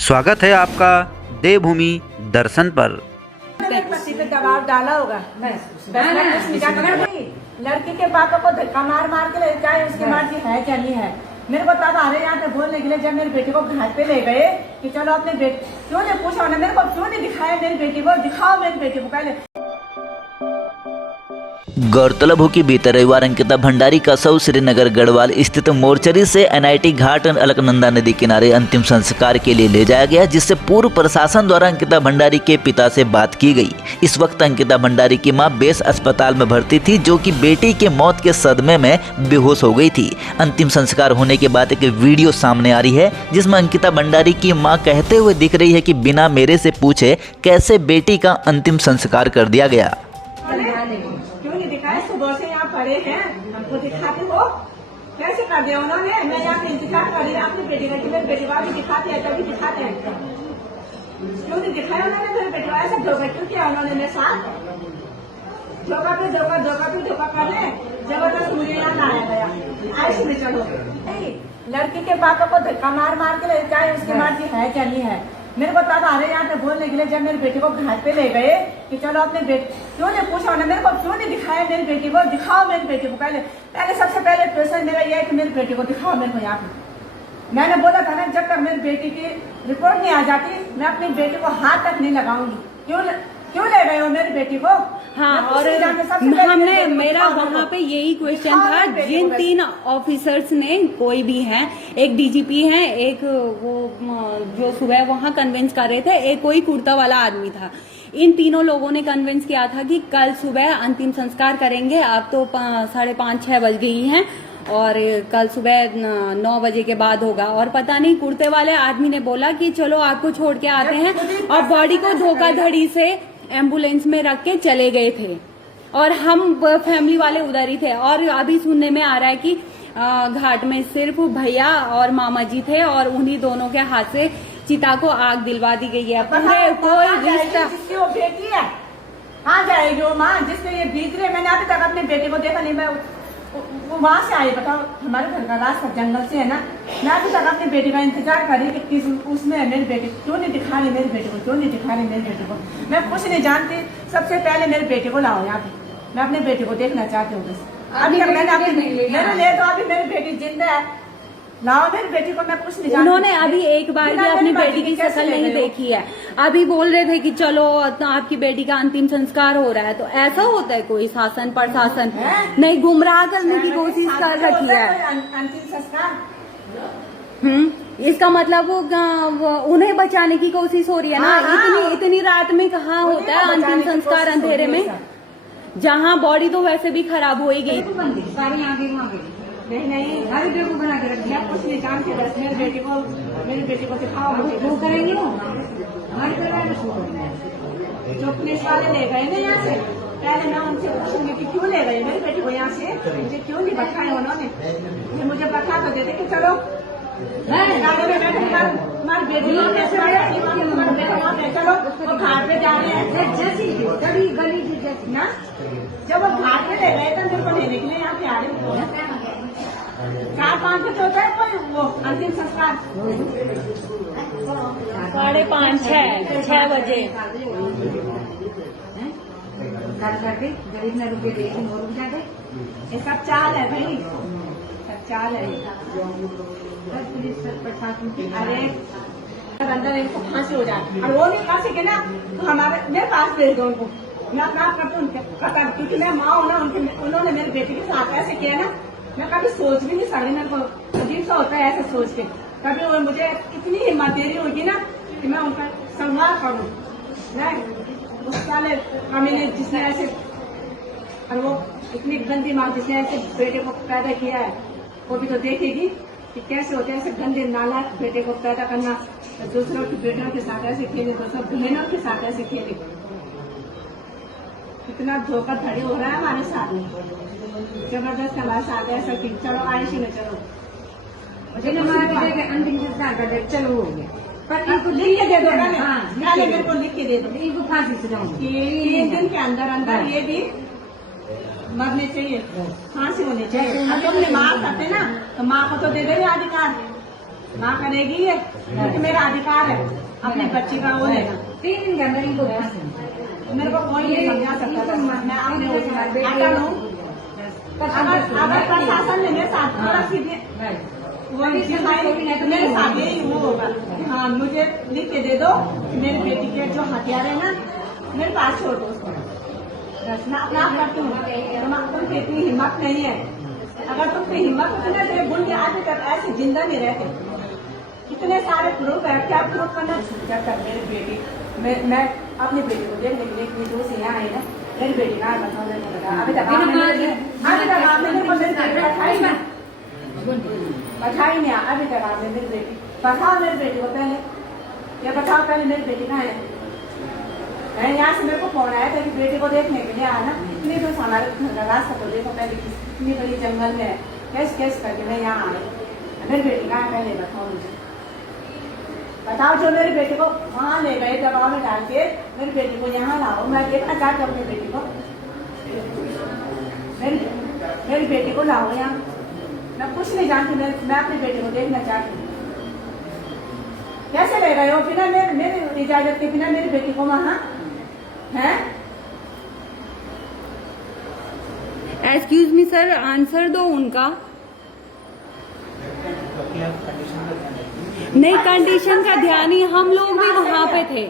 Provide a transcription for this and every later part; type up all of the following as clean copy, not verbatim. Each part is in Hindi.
स्वागत है आपका देवभूमि दर्शन पर। पति पे दबाव डाला होगा। लड़की के पापा को धक्का मार मार के ले जाए, उसकी मर्जी है क्या नहीं है। मेरे को तब आ रहे यहाँ पे बोलने के लिए, जब मेरी बेटी को घाट पे ले गए कि चलो अपने बेटी, क्यों नहीं पूछा ना मेरे को, क्यों नहीं दिखाया मेरी बेटी को, दिखाओ मेरी बेटी को पहले। गौरतलब हो कि बीते रविवार अंकिता भंडारी का शव श्रीनगर गढ़वाल स्थित मोर्चरी से एनआईटी घाट अलकनंदा नदी किनारे अंतिम संस्कार के लिए ले जाया गया, जिससे पूर्व प्रशासन द्वारा अंकिता भंडारी के पिता से बात की गई। इस वक्त अंकिता भंडारी की मां बेस अस्पताल में भर्ती थी, जो कि बेटी के मौत के सदमे में बेहोश हो गई थी। अंतिम संस्कार होने के बाद एक वीडियो सामने आ रही है, जिसमें अंकिता भंडारी की मां कहते हुए दिख रही है कि बिना मेरे से पूछे कैसे बेटी का अंतिम संस्कार कर दिया गया। क्यों नहीं दिखाया, सुबह से यहाँ पड़े हैं, हमको दिखाते हो, कैसे कर दिया उन्होंने। मैं यहाँ पे इंतजार कर रही हूँ अपनी बेटी का, कि मेरी बेटी को भी दिखाते हैं, तभी दिखाते हैं। क्यों नहीं दिखाया उन्होंने मेरी बेटी को, ऐसा धोखा क्यों किया उन्होंने मेरे साथ। धोखा पे धोखा, धोखा पे धोखा कर ले, जबरदस्त मुझे यहाँ लाया गया। ऐसे में चलो, लड़की के पापा को धक्का मार मार के ले जाए, उसकी मर्जी है क्या नहीं है। मेरे को तब आ रहे यहाँ पे बोलने के लिए, जब मेरी बेटी को घाट पे ले गए कि चलो अपने बेटी, क्यों नहीं पूछा ना मेरे को, क्यों नहीं दिखाया मेरी बेटी को, दिखाओ मेरी बेटी को पहले सबसे पहले क्वेश्चन मेरा ये है कि मेरी बेटी को दिखाओ मेरे को यहाँ पे। मैंने बोला था ना, जब तक मेरी बेटी की रिपोर्ट नहीं आ जाती, मैं अपनी बेटी को हाथ तक नहीं लगाऊंगी। क्यों ले गए हो मेरी बेटी को। हाँ, और हमने मेरा वहाँ पे यही क्वेश्चन था, जिन 3 ऑफिसर्स ने, कोई भी हैं, एक डीजीपी हैं, एक वो जो सुबह वहाँ कन्विंस कर रहे थे, एक कोई कुर्ता वाला आदमी था। इन तीनों लोगों ने कन्विंस किया था कि कल सुबह अंतिम संस्कार करेंगे। अब तो 5:30-6 बज गई हैं और कल सुबह 9 बजे के बाद होगा। और पता नहीं कुर्ते वाले आदमी ने बोला कि चलो आपको छोड़ के आते हैं, और बॉडी को धोखाधड़ी से एम्बुलेंस में रख के चले गए थे, और हम फैमिली वाले उधर ही थे। और अभी सुनने में आ रहा है कि घाट में सिर्फ भैया और मामा जी थे, और उन्हीं दोनों के हाथ से चिता को आग दिलवा दी गई है। पूरे कोई रिश्ता, जिसकी वो बेटी है कहाँ जाएगी वो माँ, जिसने ये बीत रही है। मैंने अभी तक अपने बेटे को देखा नहीं, मैं वो वहाँ से आई, बताओ हमारे घर का रास्ता जंगल से है ना। मैं अभी तक अपनी बेटी का इंतजार कर रही कि किस उसमें है मेरी बेटी, क्यों नहीं दिखा रही मेरी बेटी को, क्यों नहीं दिखा रही मेरी बेटी को। मैं कुछ नहीं जानती, सबसे पहले मेरी बेटी को लाओ यहाँ पे, मैं अपनी बेटी को देखना चाहती हूँ बस। अभी तक मैंने ले तो अभी मेरी बेटी जिंदा है, लाओ मेरी बेटी को, मैं कुछ नहीं जानती। उन्होंने अभी एक बार भी अपनी बेटी की शक्ल नहीं देखी है। अभी बोल रहे थे कि चलो आपकी बेटी का अंतिम संस्कार हो रहा है। तो ऐसा होता है, कोई शासन प्रशासन नहीं गुमराह करने की कोशिश कर रखी है। अंतिम संस्कार, इसका मतलब वो उन्हें बचाने की कोशिश हो रही है ना। इतनी रात में कहाँ होता है अंतिम संस्कार, अंधेरे में, जहाँ बॉडी तो वैसे भी खराब हो ही गई। नहीं हर बेटी को बना के रख दिया, कुछ नहीं जानती बस। मेरी बेटी को दिखाओ, वो करेंगे हमारे परिवार में। जो पुलिस वाले ले गए ना यहाँ से, पहले मैं उनसे पूछूंगी कि क्यों ले गए मेरी बेटी को यहाँ से, मुझे क्यों नहीं बताया उन्होंने। मुझे बता तो देते कि चलो हमारी बेटी चलो वो घाट पे जा रहे हैं ना। जब वो घाट पे ले गए तो मेरे को लेने के लिए यहाँ पे आ रहे 4-5 बजे होता है कोई वो अंतिम संस्कार, 5:30-6 बजे। गरीब न रुके देखे वो रुक जाते, ये सब चाल है भाई, सब चाल है। पुलिस प्रशासन की अरे अंदर इनको फांसी हो जाती, और वो नहीं फांसी के ना तो हमारे मेरे पास भेज दो उनको, मैं अपना करती हूँ, क्योंकि मैं माँ हूँ ना उनके। उन्होंने मेरे बेटे के साथ ऐसे किया ना, मैं कभी सोच भी नहीं सकती। मेरे को अजीब सा होता है ऐसे सोच के। कभी वो मुझे इतनी हिम्मत दे रही होगी ना कि मैं उनका संवाद करूँ। उस साले कमीने जिसने ऐसे, और वो इतनी गंदी माँ जिसने ऐसे बेटे को पैदा किया है, वो भी तो देखेगी कि कैसे होते हैं ऐसे गंदे नालायक बेटे को पैदा करना, दूसरों की बेटियों के साथ ऐसे खेले, दूसरों बहनों के साथ ऐसे खेले। कितना धोखाधड़ी हो रहा है हमारे साथ में, जबरदस्त हमारे साथ ऐसा कि चलो आयुष में चलो अंतिम संस्कार कर दे, चलो हो गया। पर इनको लिख के दे दो ना, पहले मेरे को लिख के दे दो, इनको फांसी सुनाऊंगी 3 दिन के अंदर ये भी मरने चाहिए, फांसी होनी चाहिए। अब तुमने माँ करते ना तो माँ को तो दे देंगे अधिकार, माँ करेगी ये, क्योंकि मेरा अधिकार है अपनी बच्ची का वो लेना। 3 दिन का मेरे को कोई नहीं समझा सकता था। मैं अपने अटल हूँ। अगर प्रशासन ने मेरे साथ थोड़ा सीधे वो मेरे साथ यही वो होगा, हाँ मुझे लिख के दे दो, मेरी बेटी के जो हथियार है ना मेरे पास छोड़ दो उसको, बस मैं अपना आप करती हूँ। तुमकी इतनी हिम्मत नहीं है, अगर तुमकी हिम्मत होती ना तेरे गुंडे आगे तक ऐसे जिंदा नहीं रहते। इतने सारे प्रूफ है, क्या प्रूफ करना कर मेरी बेटी, मैं अपनी बेटी को देखने के लिए इतनी दूर से यहाँ आई ना, मेरी बेटी ना बताओ मेरे को बता, अभी तक आपने मेरे को बधाई नहीं, अभी तक आपने मेरी बेटी बताओ, मेरी बेटी को पहले ये बताओ, पहले मेरी बेटी कहाँ है? यहाँ से मेरे को फोन आया था कि बेटी को देखने के लिए आना, इतनी तो हमारे घर का रास्ता को देखो, पहले इतनी बड़ी जंगल में कैसे करके मैं यहाँ आ रही, मेरी बेटी कहाँ है पहले बताओ मुझे, बताओ। जो मेरी बेटी को वहाँ ले गए दबाव में डाल के, मेरी बेटी को यहाँ लाओ, मैं देखना चाहती हूँ अपनी बेटी को, मेरी बेटी को लाओ यहाँ, मैं कुछ नहीं जानती, मैं अपनी बेटी को देखना चाहती हूँ। कैसे ले गए हो बिना मेरी इजाजत के, बिना मेरी बेटी को वहाँ है? एक्सक्यूज मी सर, आंसर दो उनका। नहीं, कंडीशन का ध्यान ही, हम लोग भी वहाँ पे थे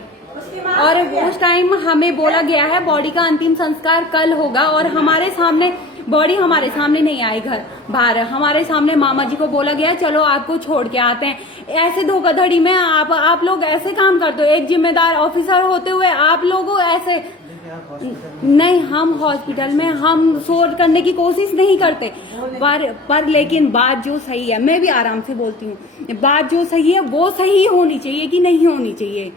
और उस टाइम हमें बोला गया है बॉडी का अंतिम संस्कार कल होगा, और हमारे सामने बॉडी हमारे सामने नहीं आई, घर बाहर हमारे सामने मामा जी को बोला गया चलो आपको छोड़ के आते हैं। ऐसे धोखाधड़ी में आप लोग ऐसे काम करते हो, एक जिम्मेदार ऑफिसर होते हुए आप लोगों ऐसे नहीं। हम हॉस्पिटल में हम शोर करने की कोशिश नहीं करते, पर लेकिन बात जो सही है, मैं भी आराम से बोलती हूँ, बात जो सही है वो सही होनी चाहिए कि नहीं होनी चाहिए।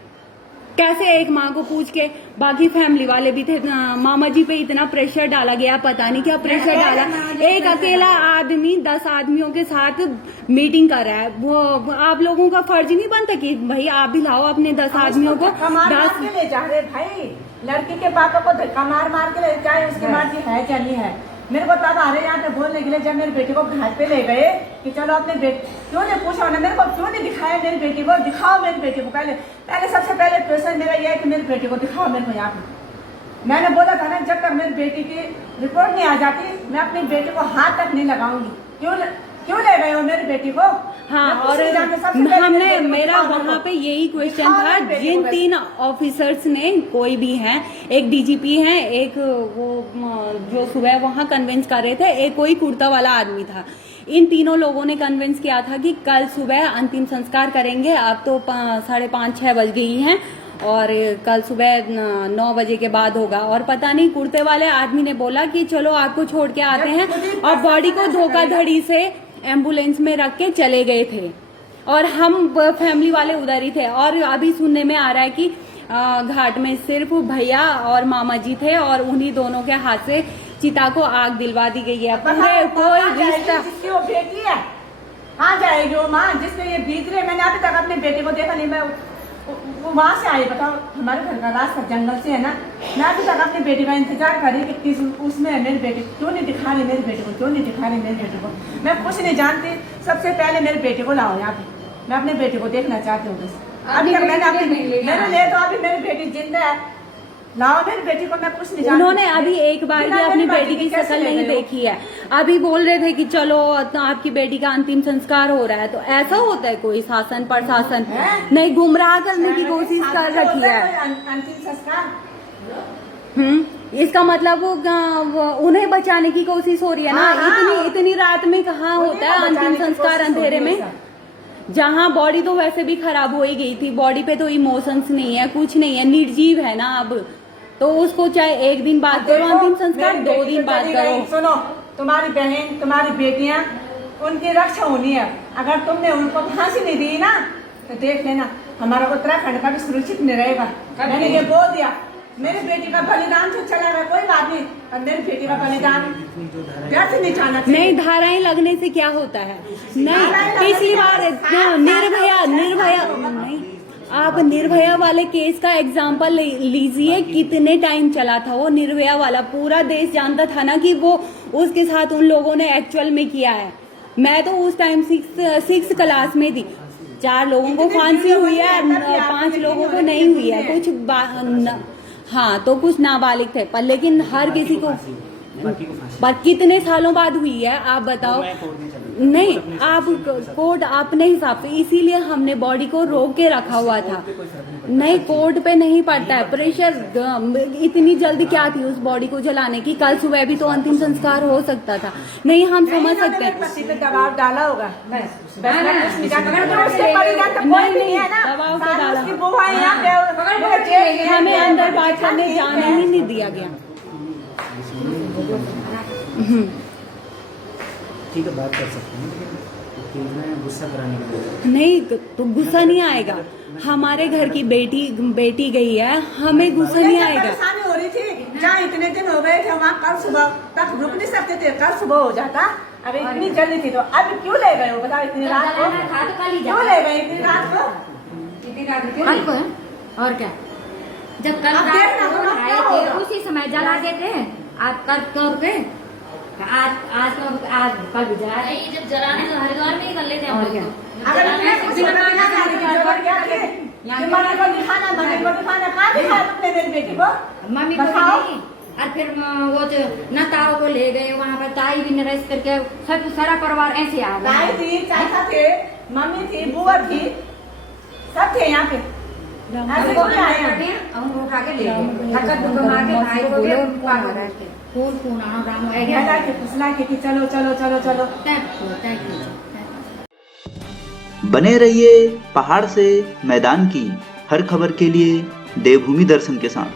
कैसे एक माँ को पूछ के, बाकी फैमिली वाले भी थे, मामा जी पे इतना प्रेशर डाला गया, पता नहीं क्या प्रेशर डाला। एक अकेला आदमी 10 आदमियों के साथ मीटिंग कर रहा है, वो आप लोगों का फर्ज नहीं बनता कि भाई आप भी लाओ अपने 10 आदमियों को। 10 ले जा रहे भाई, लड़की के पापा को धक्का मार के ले जाए, उसकी मर्जी है क्या नहीं है। मेरे को तब आ रहे यहाँ पे बोलने के लिए, जब मेरी बेटी को घर पे ले गए कि चलो अपने बेटी, क्यों नहीं पूछा ना मेरे को, क्यों नहीं दिखाया मेरी बेटी को, दिखाओ मेरी बेटी को पहले सबसे पहले क्वेश्चन मेरा ये है कि मेरी बेटी को दिखाओ मेरे को यहाँ पे। मैंने बोला था ना जब तक मेरी बेटी की रिपोर्ट नहीं आ जाती मैं अपनी बेटी को हाथ तक नहीं लगाऊंगी। क्यों ले गए हो मेरी बेटी को? हाँ, और हमने मेरा वहाँ पे यही क्वेश्चन था, जिन 3 ऑफिसर्स ने कोई भी हैं, एक डीजीपी हैं, एक वो जो सुबह वहाँ कन्विंस कर रहे थे, एक कोई कुर्ता वाला आदमी था, इन तीनों लोगों ने कन्विंस किया था कि कल सुबह अंतिम संस्कार करेंगे। अब तो 5:30-6 बज गई हैं और कल सुबह 9 बजे के बाद होगा, और पता नहीं कुर्ते वाले आदमी ने बोला कि चलो आपको छोड़ के आते हैं, और बॉडी को धोखाधड़ी से एम्बुलेंस में रख के चले गए थे, और हम फैमिली वाले उधर ही थे। और अभी सुनने में आ रहा है कि घाट में सिर्फ भैया और मामा जी थे, और उन्हीं दोनों के हाथ से चिता को आग दिलवा दी गई है। पूरे कोई रिश्ता, जिसकी वो बेटी है कहाँ जाएगी वो माँ, जिसने ये बीत रही है। मैंने अभी तक अपने बेटे को देखा नहीं, मैं वो वहाँ से आई, बताओ हमारे घर का रास्ता जंगल से है ना, मैं अभी तक अपनी बेटी का इंतजार कर रही कि उसमें है मेरी बेटी, क्यों नहीं दिखा रही मेरी बेटी को, क्यों नहीं दिखा रही मेरी बेटी को। मैं कुछ नहीं जानती, सबसे पहले मेरी बेटी को लाओ यहाँ पे, मैं अपनी बेटी को देखना चाहती हूँ बस। अभी तक मैंने ले तो अभी मेरी बेटी जिंदा है, लाओ मेरी बेटी को, मैं कुछ नहीं जानती। उन्होंने अभी एक बार भी अपनी बेटी की शक्ल नहीं देखी है। अभी बोल रहे थे कि चलो आपकी बेटी का अंतिम संस्कार हो रहा है, तो ऐसा होता है? कोई शासन प्रशासन नहीं, गुमराह करने की कोशिश कर रखी है। अंतिम संस्कार, इसका मतलब वो उन्हें बचाने की कोशिश हो रही है ना। इतनी रात में कहाँ होता है अंतिम संस्कार अंधेरे में, जहाँ बॉडी तो वैसे भी खराब हो ही गई थी, बॉडी पे तो इमोशंस नहीं है, कुछ नहीं है, निर्जीव है ना। अब तो उसको चाहे एक दिन बाद करो अंतिम संस्कार, 2 दिन बाद करो। सुनो, तुम्हारी बहन तुम्हारी बेटियां उनकी रक्षा होनी है, अगर तुमने उनको फांसी नहीं दी ना तो देख लेना हमारा उत्तराखंड का भी सुरक्षित नहीं रहेगा। मैंने ये बोल दिया, मेरी बेटी का बलिदान तो चला गया, कोई बात नहीं, और मेरी बेटी का बलिदान कैसे नहीं जाना चाहिए। नहीं, धाराएं लगने से क्या होता है? नहीं, पिछली बार निर्भया नहीं, आप निर्भया वाले केस का एग्जाम्पल लीजिए, कितने टाइम चला था वो निर्भया वाला, पूरा देश जानता था ना कि वो उसके साथ उन लोगों ने एक्चुअल में किया है। मैं तो उस टाइम 6th क्लास में थी, 4 लोगों को फांसी हुई है, 5 लोगों को नहीं हुई है। हाँ, तो कुछ नाबालिग थे, पर लेकिन हर किसी को पर कितने सालों बाद हुई है आप बताओ। नहीं, आप कोर्ट अपने हिसाब से, इसीलिए हमने बॉडी को रोक के रखा हुआ था। नहीं, कोर्ट पे नहीं पड़ता है प्रेशर। इतनी जल्दी क्या थी उस बॉडी को जलाने की? कल सुबह भी तो अंतिम संस्कार हो सकता था। नहीं, हम समझ सकते हैं दबाव डाला होगा, दबाव तो डाला, हमें अंदर बात करने जाने ही नहीं दिया गया। ठीक है, बात कर सकते हैं, लेकिन गुस्सा कराने के लिए नहीं, तो गुस्सा नहीं आएगा। हमारे घर की बेटी गई है, हमें गुस्सा नहीं आएगा। परेशानी हो रही थी, जहाँ इतने दिन हो गए थे वहाँ कल सुबह तक रुक नहीं सकते थे, कल सुबह हो जाता। अब इतनी जल्दी थी तो अब क्यों ले गए हो बताओ? इतनी रात को क्यों ले गए? इतनी रात को और क्या, जब कल अब देखना तो अब क्या आए थे होगा? उसी समय जला देते। आप कल तौर पे आज कल भी जला रहे। जब जलाने तो हरिद्वार में ही कर लेते हैं हम लोग तो। अगर मैं कुछ बताना चाहती थी, जबर क्या थे? मम्मी को दिखाना, कहाँ दिखाया तुमने मेरी बेटी को? मम्मी को बताओ। नहीं, और फिर वो जो न ताऊ को ले गए वहाँ पर, ताई भी नरेश करके सब सारा परिवार ऐसे आ ताई गया। थी, चाचा थे, मम्मी थी, बुआ थी, सब थे यहाँ पे। ऐसे क्यों आए हैं? हम उठा के ले गए, हरकत घुमा के भाई को भी फूल आना राम आ गया। फुसला के फुसला के कि चलो चलो चलो चलो। Thank you. बने रहिए पहाड़ से मैदान की हर खबर के लिए देवभूमि दर्शन के साथ।